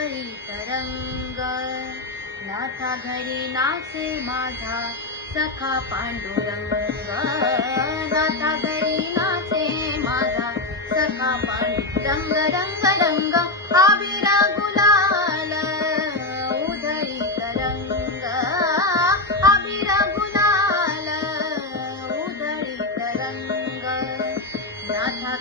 उधळीत रंग नाथा घरी नाचे माझा सखा पांडुरंग नाथा घरी नाचे माझा सखा पांडुरंग रंग रंग आबिर गुलाल उधळीत रंग आबिर गुलाल उधळीत रंग नाथा